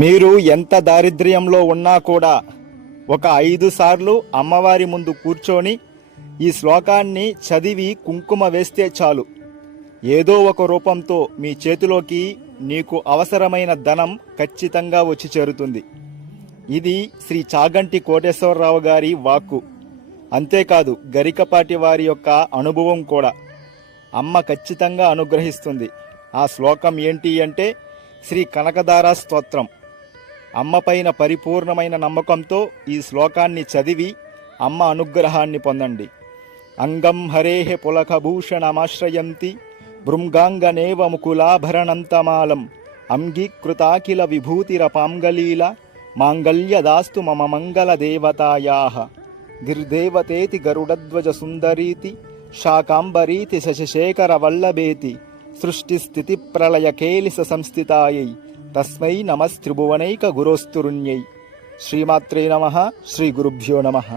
మీరు ఎంత దారిద్ర్యంలో ఉన్నా కూడా ఒక 5 సార్లు అమ్మవారి ముందు కూర్చొని ఈ శ్లోకాన్ని చదివి కుంకుమ వేస్తే చాలు, ఏదో ఒక రూపంతో మీ చేతిలోకి నీకు అవసరమైన ధనం ఖచ్చితంగా వచ్చి చేరుతుంది. ఇది శ్రీ చాగంటి కోటేశ్వరరావు గారి వాక్కు. అంతేకాదు, గరికపాటి వారి యొక్క అనుభవం కూడా. అమ్మ ఖచ్చితంగా అనుగ్రహిస్తుంది. ఆ శ్లోకం ఏంటి అంటే శ్రీ కనకదార స్తోత్రం. అమ్మపైన పరిపూర్ణమైన నమ్మకంతో ఈ శ్లోకాన్ని చదివి అమ్మ అనుగ్రహాన్ని పొందండి. అంగం హరేహ పులకభూషణమాశ్రయంతి భృంగాంగనేవ ముకులాభరణంతమాలం అంగీకృతాఖిల విభూతిరపాంగలీల మాంగళ్యదాస్తు మమ మంగళదేవతాయాః గిర్దేవతేతి గరుడధ్వజ సుందరీతి శాకాంబరీతి శశశేఖర వల్లభేతి సృష్టిస్థితి ప్రళయ కేలిస సంస్థితాయై తస్మై నమస్త్రిభువనైక గురోస్తురుణ్యై. శ్రీమాత్రే నమః. శ్రీ గురుభ్యో నమః.